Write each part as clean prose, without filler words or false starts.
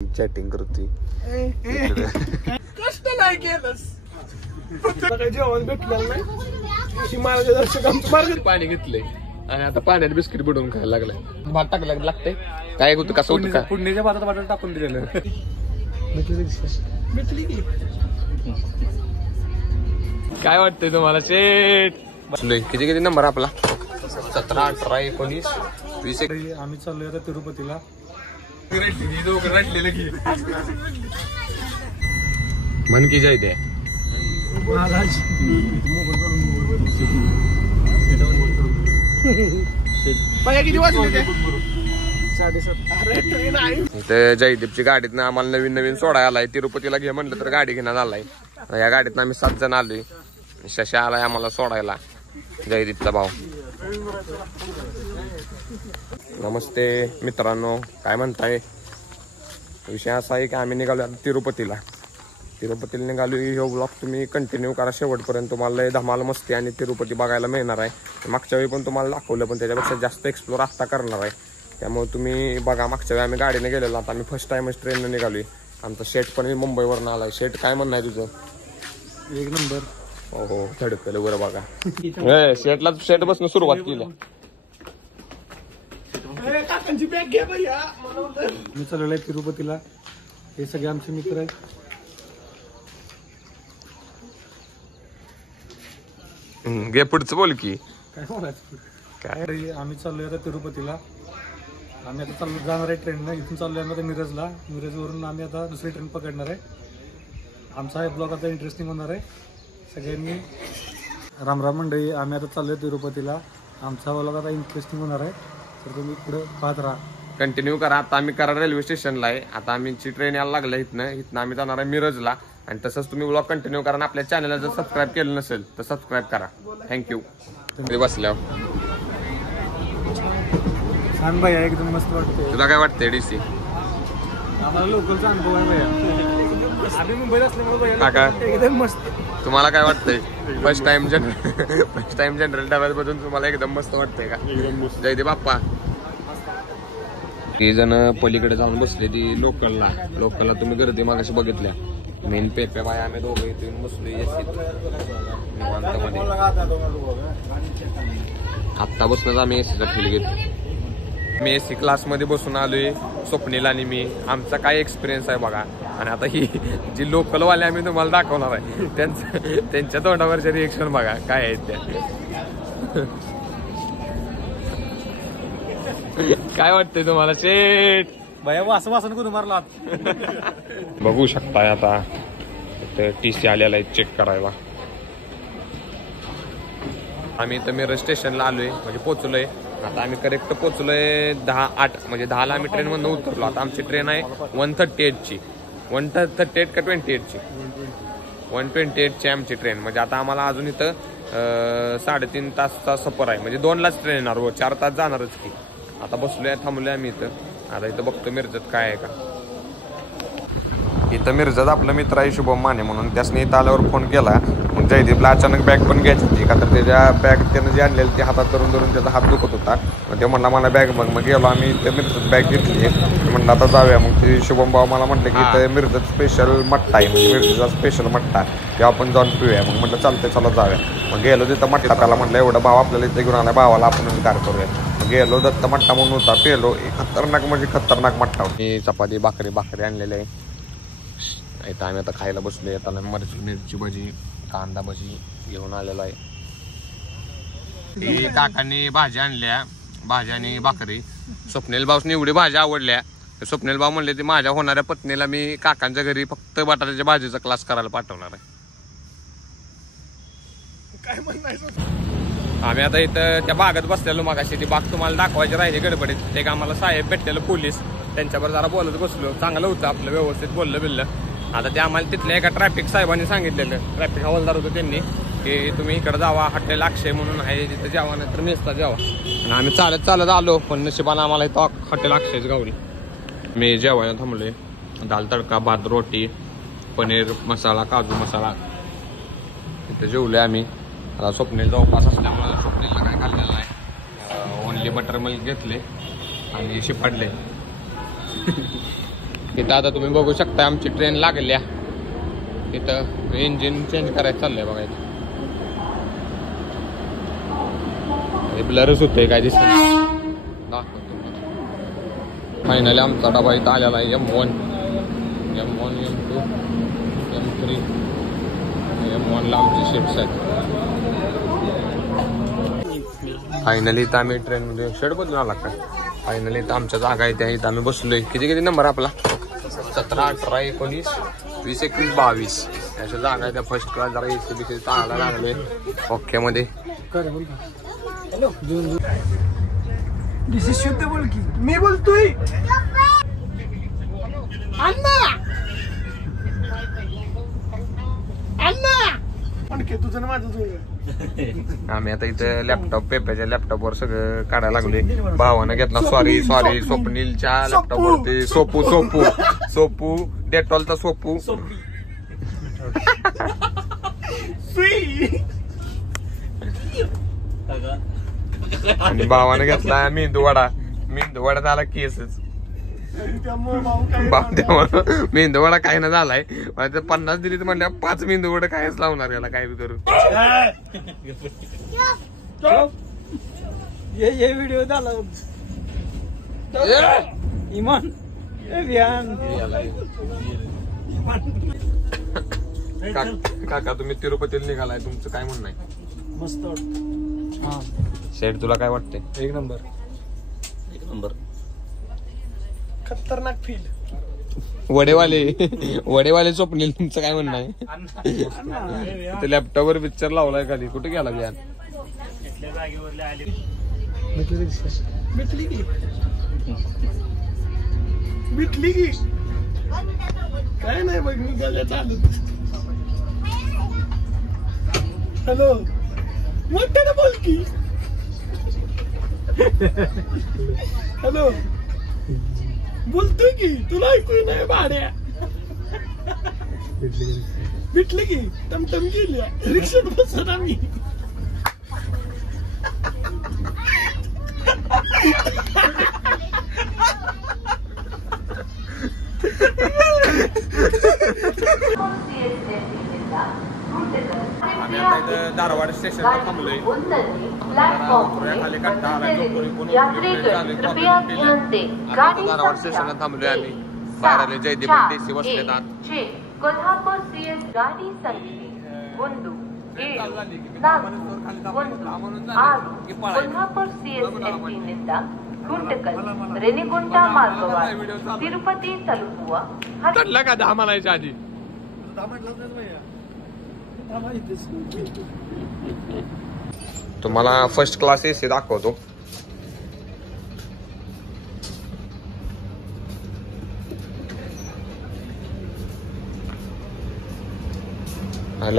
Chatting करते कष्ट नाही केलंस काही जेवण भेटलेलं नाही मार्गदर्शक पाणी घेतलंय आणि आता पाण्यात बिस्किट बुडवून खायला लागलाय. भात टाकलं लागतंय काय होतं कसं होतं का पुण्याच्या भातात वाटत टाकून दिलेलं भेटली की काय वाटतंय तुम्हाला शेट? किती किती नंबर आपला? 17, 18, 19, 20. आम्ही चाललोय आता तिरुपतीला. मन की जाय ते किती वाजले? 7:30. ट्रेन आहे इथे जयदीपची गाडीतनं आम्हाला नवीन नवीन सोडायला आलाय. तिरुपतीला घे म्हणलं तर गाडी घेण्यात आलाय. या गाडीतनं आम्ही 7 जण आलोय. शशा आलाय आम्हाला सोडायला, जयदीपचा भाऊ. नमस्ते मित्रांनो, काय म्हणताय? विषय असा आहे की आम्ही निघालो तिरुपतीला. तिरुपतीला निघालो. हे ब्लॉग तुम्ही कंटिन्यू करा शेवटपर्यंत. तुम्हाला धमाल मस्ती आणि तिरुपती बघायला मिळणार आहे. मागच्या वेळी पण तुम्हाला दाखवलं, पण त्याच्यापेक्षा जास्त एक्सप्लोर आत्ता करणार आहे. त्यामुळे तुम्ही बघा. मागच्या वेळी आम्ही गाडीने गेलेलो, आता आम्ही फर्स्ट टाइमच ट्रेनने निघालोय. आमचा शेट पण मुंबईवरून आलाय. शेट काय म्हणणं आहे तुझं? 1 नंबर. हो हो, धडकलं बरं बघा. शेटला शेट बसणं सुरुवात केली. काकांची बॅग घे भैया. मी चाललोय तिरुपतीला. हे सगळे आमचे मित्र आहेत. घे पुढचं बोल की काय बोलायचं काय. आम्ही चाललोय आता तिरुपतीला. आम्ही आता जाणार आहे ट्रेननं. इथून चाललोय आम्ही आता मिरजला. मिरजवरून आम्ही आता दुसरी ट्रेन पकडणार आहे. आमचा हा ब्लॉग आता इंटरेस्टिंग होणार आहे. सगळ्यांनी रामराम मंडळी. आम्ही आता चाललोय तिरुपतीला. आमचा ब्लॉग आता इंटरेस्टिंग होणार आहे, तर तुम्ही पुढे पाहत राहा. कंटिन्यू करा. आता आम्ही कराड रेल्वे स्टेशनला आहे. आता आमची ट्रेन यायला लागल्या. इथनं आम्ही जाणार आहे मिरजला. आणि तसंच तुम्ही ब्लॉग कंटिन्यू करा. आपल्या चॅनलला जर सबस्क्राईब केलं नसेल तर सबस्क्राईब करा. थँक्यू. बसल्यावर छान भैया, एकदम मस्त वाटतं. तुला काय वाटतंय डीसी? आम्हाला लोकलचा अनुभव आहे भैया. आम्ही मुंबईत असल्यामुळे काका एकदम मस्त. तुम्हाला काय वाटतंय? फर्स्ट टाइम जनरल डब्यात बसून तुम्हाला एकदम मस्त वाटतंय का? जयदेव बाप्पा. ती जण पलीकडे जाऊन बसले ती लोकलला तुम्ही गर्दी मागाशी बघितल्या. मेन पेपे बाय आम्ही दोघं इथे बसलो निवांतमध्ये. आत्ता बसनच आम्ही एसीचा फील घेतो. मी एसी क्लासमध्ये बसून आलोय. स्वप्नील आणि मी. आमचा काय एक्सपिरियन्स आहे बघा. आणि आता ही जी लोकलवाले आम्ही तुम्हाला दाखवणार आहे त्यांच्या तोंडावरच्या रिएक्शन बघा काय आहेत त्या. काय वाटतंय तुम्हाला शेट? भैया वासं वासन कुठं मारला. बघू शकताय आता TC आलेला आहे चेक करायला. आम्ही इथं मिरज स्टेशनला आलोय, म्हणजे पोहोचलोय. आता आम्ही करेक्ट पोहोचलोय 10:08 म्हणजे 10ला आम्ही ट्रेनमधून उतरलो. आता आमची ट्रेन आहे 138ची. 138 का 28ची? 128ची आमची ट्रेन. म्हणजे आता आम्हाला अजून इथं 3.5 तासचा सफर आहे. म्हणजे 2लाच ट्रेन येणार व 4 तास जाणारच की. आता बसलोय थांबलोय आम्ही इथं. आता इथं बघतो मिरजत काय आहे का. इथं मिरजत आपला मित्र आहे शुभम माने म्हणून. त्यासनी इथं आल्यावर फोन केला. मग जयदीपला अचानक बॅग पण घ्यायची होती, का तर त्याच्या बॅग त्यानं जे आणलेली ती हातात धरून त्याचा हात दुखत होता. मग ते म्हणला मला बॅग बघ. मग गेलो आम्ही इथं मिरजत बॅग घेतली. म्हणलं आता जाऊया. मग ते शुभम भाऊ मला म्हटलं की इथं मिरजत स्पेशल मट्टा आहे, म्हणजे मिरजेचा स्पेशल मट्टा, ते आपण जाऊन पिऊया. मग म्हटलं चालतंय चला जाऊया. मग गेलो तिथं मट्टा. त्याला म्हटलं एवढं भाव आपल्याला इथं घेऊन आला, भावाला आपण कार करूया. मग गेलो दत्त मट्टा म्हणून होता. पेलो खतरनाक म्हणजे खतरनाक मट्टा होता. चपाती भाकरी आणलेली आहे. इथं आम्ही आता खायला बसलो. येताना मिरची भजी, कांदा भजी घेऊन आलेला आहे. ही काकांनी भाज्या आणल्या, भाज्या आणि भाकरी. स्वप्नील भाऊनी एवढी भाज्या आवडल्या. स्वप्नील भाऊ म्हणले ती माझ्या होणाऱ्या पत्नीला मी काकांच्या घरी फक्त बटाट्याच्या भाजीचा क्लास करायला पाठवणार आहे. काय म्हणायचं. आम्ही आता इथं त्या बागेत बसलेलो. मागाशी ती बाग तुम्हाला दाखवायची राहिली गडबडीत. ते का आम्हाला साहेब भेटलेलं पोलीस, त्यांच्यावर जरा बोलत बसलो. चांगलं होतं आपलं, व्यवस्थित बोललं बिल्लं. आता ते आम्हाला तिथल्या एका ट्रॅफिक साहेबांनी सांगितलेलं, ट्रॅफिक हवालदार होतं त्यांनी, की तुम्ही इकडे जावा, हॉटेल अक्षय म्हणून आहे तिथं जेवा, नंतर मेसला जेवा. आणि आम्ही चालत आलो, पण नशिबानं आम्हाला इथं हॉटेल अक्षयच गावली. मी जेवायला थांबलोय. दाल तडका, भात, रोटी, पनीर मसाला, काजू मसाला. इथं जेवलोय आम्ही. आता स्वप्नील जवळपास असल्यामुळे स्वप्नीलला काय खाल्लेलं नाही. ओनली बटर मिल्क घेतले आणि शिपाडले. इथं आता तुम्ही बघू शकता आमची ट्रेन लागल्या. इथं इंजिन चेंज करायचं चाललंय बघा. ब्लरच होतंय काय दिसत दाखवतो. फायनली आमचा डबा इथं आलेला आहे. M1 M2 M3 M1 ला आमची शिफ्ट आहेत. फायनली इथं आम्ही ट्रेनमध्ये शेड बदलून आला का. फायनली इथं आमच्या जागा आहे त्या इथं आम्ही बसलोय. किती नंबर आपला 17 18 19 20 21 22 अशा जागा आहे त्या. फर्स्ट क्लास जरा AC बीसी चांगला लागले ओके मध्ये. हॅलो दिस इज शुद्ध बोल की मी बोलतोय. अण्णा तुझं ना माझं जुळलं. आम्ही आता इथं लॅपटॉप पेप्याच्या लॅपटॉपवर सगळं काढायला लागले. भावानं घेतला सॉरी स्वप्नीलच्या लॅपटॉप वरती सोपू डेटॉलचा सोपू आणि भावानं घेतला मेंदूवडा झाला केसच. मेंदूवडा काय ना झालाय. 50 दिली तर म्हणल्या 5 मेंदूवडा कायच लावणार याला काय करू. ये व्हिडिओ झाला इमान काका तुम्ही तिरुपतीला निघालाय. तुमचं काय म्हणणं आहे. मस्त शेठ तुला काय वाटतंय. एक नंबर खतरनाक फील. वडेवाले स्वप्नील तुमचं काय म्हणणं आहे. लॅपटॉप वर पिक्चर लावलाय खाली. कुठे गेला बियान. भेटली की काय नाही बघ मी गल्या चालत. हॅलो मोठ्यानं बोल की. हॅलो बोलतोय की तुला ऐकू नाही भाड्या. भेटले की टमटम गेल्या रिक्षात बसून आम्ही. आम्ही आता इथं धारवाड स्टेशनला थांबलोय. खाली कट्टा आलाय धारवाड स्टेशनला थांबलोय आम्ही. बाहेर आले जयदीप DC बसलेत आत. कोल्हापूर CS ಗಾಡಿ ಸಂಖ್ಯೆ 1 कोल्हापूर CSMT ನಿಂದ ಗುಂಟಕಲ್ ರೇಣಿಗುಂಟ ಮಾರ್ಗವಾಗಿ ತಿರುಪತಿ ತಲುಪುವ चढला का 10 म्हणायच्या आधी. तुम्हाला फर्स्ट क्लास AC दाखवतो.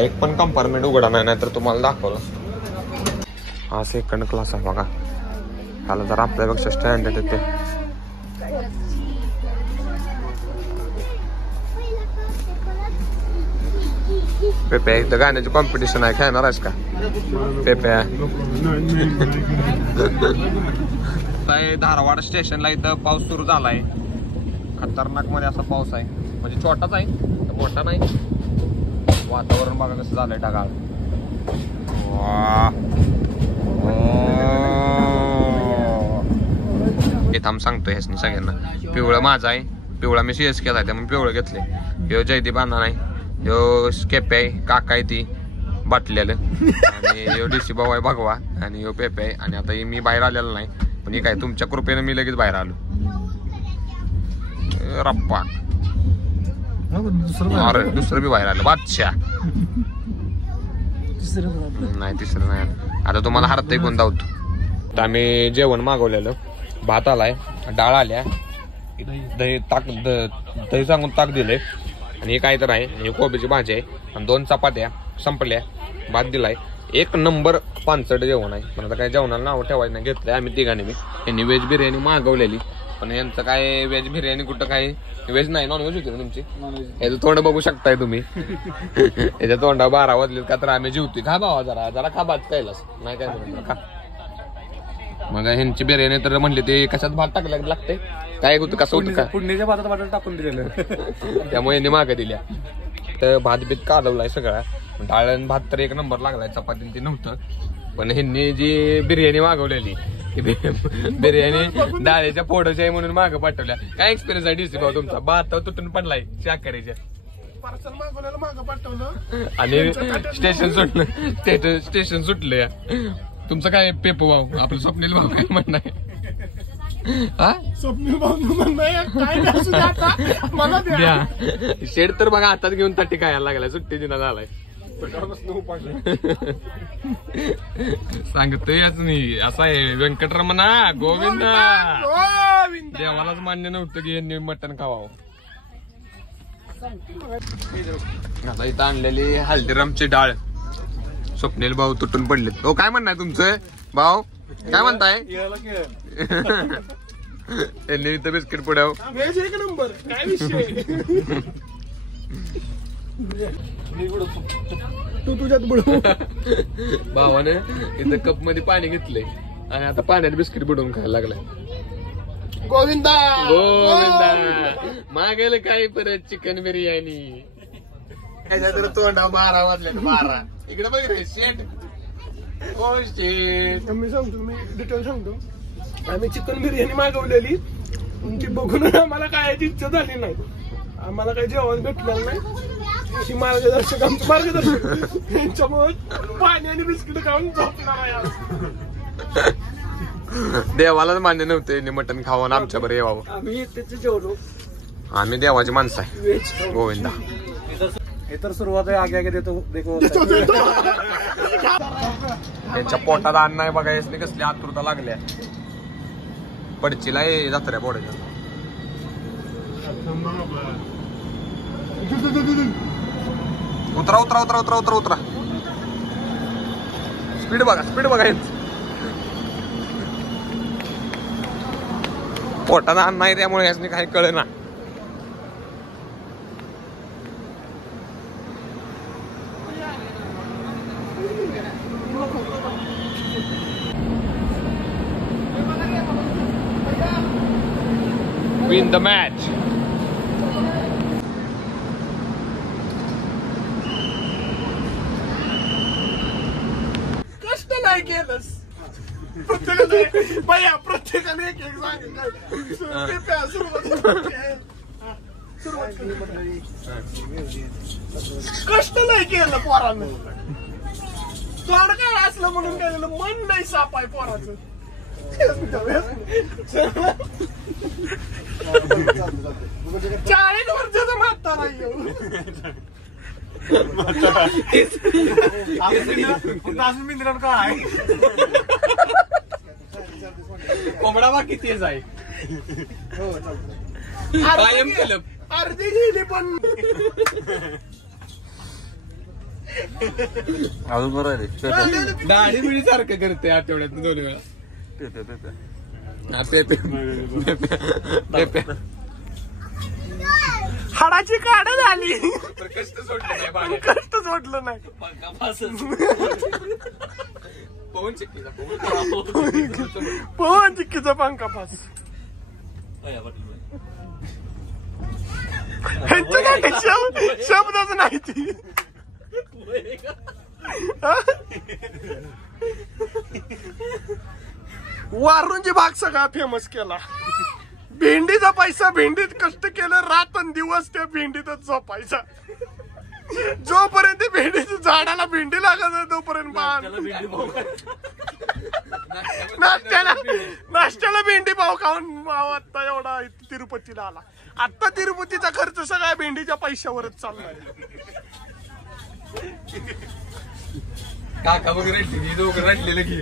एक पण कंपार्टमेंट उघडा नाही तर तुम्हाला दाखवलं. हा सेकंड क्लास आहे बघा. ह्याला जर आपल्यापेक्षा स्टँडर्ड येते. पेप्या इथं गाण्याची कॉम्पिटिशन आहे. खेळणार आहेस का पेप्या. धारवाड स्टेशनला इथं पाऊस सुरू झालाय. खतरनाक मध्ये असा पाऊस आहे. म्हणजे छोटाच आहे मोठा नाही. वातावरण बघा कसं झालंय ढगाळ. हे थांब सांगतो ह्यासनी सगळ्यांना. पिवळं माझा आहे. पिवळा मी CS केलाय त्यामुळे पिवळं घेतले. ह्यो जयदीप अण्णा नाही. ह्यो स्केप आहे. काका आहे ती बाटलेलं. आणि ह्यो DC भाऊ आहे भगवा. आणि ह्यो पेपे आहे. आणि आता मी बाहेर आलेलो नाही पण हे काय तुमच्या कृपेने मी लगेच बाहेर आलो. रप्पा अरे दुसरं बी बाहेर आलं. बादशाह नाही तिसरं नाही. आता तुम्हाला हरतय कोण धावतो. तर आम्ही जेवण मागवलेलं. भात आलाय. डाळ आल्या. दही सांगून ताक दिलंय. आणि हे काय तर आहे. हे कोबीची भाजी आहे. आणि 2 चपात्या संपल्या. भात दिलाय. 1 नंबर 5 जेवण आहे. पण आता काय जेवणाला नाव ठेवायचं नाही. घेतलंय आम्ही तिघांनी. यांनी व्हेज बिर्याणी मागवलेली. पण यांचं काय व्हेज बिर्याणी कुठं काय व्हेज नाही नॉन व्हेज होती ना तुमची. याचं तोंड बघू शकताय तुम्ही. याच्या तोंडा 12 वाजलेत का तर आम्ही जेवतोय. खा भावा जरा खा भात कायलाच नाही काय म्हणत खा. मग ह्यांची बिर्याणी तर म्हणले ते कशात भात टाकला लागते काय होतं कसं होतं का पुण्याच्या भातात वाटत टाकून दिलेलं त्यामुळे यांनी मागं दिल्या तर भात बीत कालवलाय सगळा डाळण भात तर एक नंबर लागलाय चपाती ते नव्हतं पण ह्यांनी जी बिर्याणी मागवलेली बिर्याणी डाळीच्या फोडोची आहे म्हणून मागं पाठवल्या काय एक्सपिरियन्स आहे डीसी भाऊ तुमचा भात तुटून पडलाय शाकारीच्या आणि स्टेशन सुटलं तुमचं काय पेपू भाऊ आपलं स्वप्नील भाऊ काय म्हणणं आहे स्वप्नील भाऊ द्या शेड तर बघा हातात घेऊन तट्टी खायला लागलाय सुट्टी दिना झालाय सांगतोय नाही असं आहे व्यंकटरमणा गोविंदा देवालाच मान्य नव्हतं की यांनी मटण खावावं आता इथं आणलेली हल्दीरामची डाळ स्वप्नील भाऊ तुटून पडलेत हो काय म्हणणं तुमचं भाऊ काय म्हणताय त्यांनी इथं बिस्किट पुढ्याव एक नंबर काय विषय तू तुझ्यात बुडव भावाने इथं कप मध्ये पाणी घेतलंय आणि आता पाण्यात बिस्किट बुडवून खायला लागलाय गोविंदा गोविंदा मागेल काय परत चिकन बिर्याणी त्याच्या तर तोंडा 12 वाजले 12 इकडे बघ रे शेट ओ शेट मी सांगतो मी डिटेल सांगतो आम्ही चिकन बिर्याणी मागवलेली ती बघून आम्हाला काय इच्छा झाली नाही आम्हाला काही जेवण भेटलेलं नाही अशी मार्गदर्शक आमचं मार्गदर्शक यांच्यामुळे पाणी आणि बिस्किट खाऊन झोपणार आहे देवालाच मान्य नव्हते मटण खावं आमच्या बरं यावं आम्ही त्याचे जेवलो आम्ही देवाची माणसं आहे गोविंदा हे तर सुरुवात आहे आगे आगे देतो देखो त्यांच्या पोटात अन्न नाही बघा यासने कसली आतुरता लागल्या पडचीला जात्र्या पोटाच्या उतरा उतरा उतरा उतरा उतरा उतरा स्पीड बघा पोटाला अन्न नाही त्यामुळे यासने काही कळेना win the match. कष्ट नाही केलंस प्रत्येकाने एक कष्ट नाही केलं पोरानं तोंड काय असलं म्हणून केलेलं मन नाही साप आहे पोराचं चाळीस वर्षाचा म्हाता नाही काय कोंबडा बा किती आहे अर्धी गेली पण अजून बरं आहे दाढी बिडी सारखं करते आठवड्यात 2 वेळा हाडाची काढ झाली कष्ट सोडलं नाही कष्ट सोडलं नाही पवन चिक्कीचा पवन चिक्कीचा पंखा फास शब्दच नाही ती वारूंची भाग सगळा फेमस केला भेंडीचा पैसा भेंडीत कष्ट केलं रात्रंदिवस त्या भेंडीतच झोपायचा जोपर्यंत भेंडीच्या झाडाला भेंडी लागत नाही तोपर्यंत नाश्त्याला भेंडी पाव खाऊन भाव आता एवढा तिरुपतीला आला आता तिरुपतीचा खर्च सगळ्या भेंडीच्या पैशावरच चाललाय काका वगैरे दोघं रडलेलं की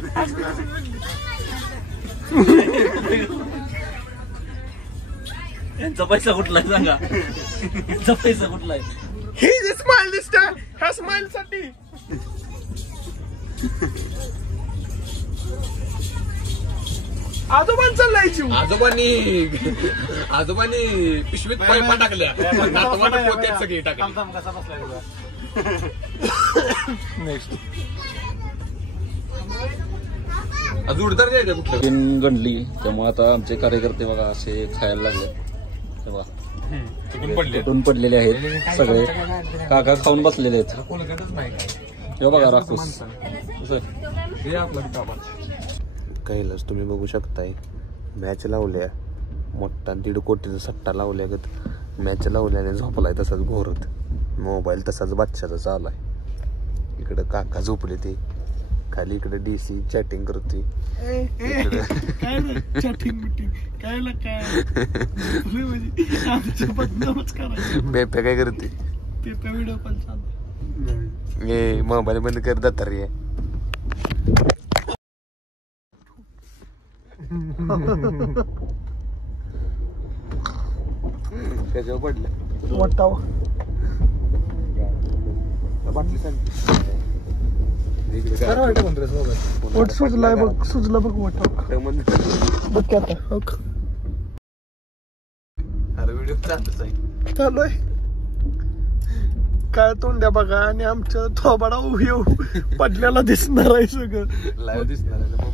यांचा पैसा कुठलाय सांगा यांचा पैसा कुठलाय ही जी स्माइल दिसते ह्या स्माइल साठी आजोबांचा लय जीव आजोबांनी पिशवीत पैपा टाकल्या पोत्यात सगळी टाकली कसा बसलाय तुला नेक्स्ट जोडदार जायचं कुठलं तीन गणली त्यामुळे आता आमचे कार्यकर्ते बघा असे खायला लागले तेव्हा तुटून पडलेले आहेत सगळे काका खाऊन बसलेले आहेत हे बघा राखूस काहीलाच तुम्ही बघू शकताय मॅच लावल्या मोठा 1.5 कोटीचा सट्टा लावल्या गत मॅच लावल्याने झोपलाय तसाच घोरत मोबाईल तसाच बादशाचा चालू आहे इकडं काका झोपले ते खाली इकडे डीसी चॅटिंग करते काय चॅटिंग मिटिंग काय पेप्या काय करते पेपे व्हिडिओ कॉल चालू ए मोबाईल बंद कर जाता रे त्याच्यावर पडलं वाटावं बाटली सांग वट सुजलाय बघ सुजला बघ वाटावं बघ की आता हो का? अरे व्हिडिओ चालतच आहे चालूय काय तोंड्या बघा आणि आमच्या थोबाडा येऊ पडल्याला दिसणार आहे सगळं लाईव्ह दिसणार आहे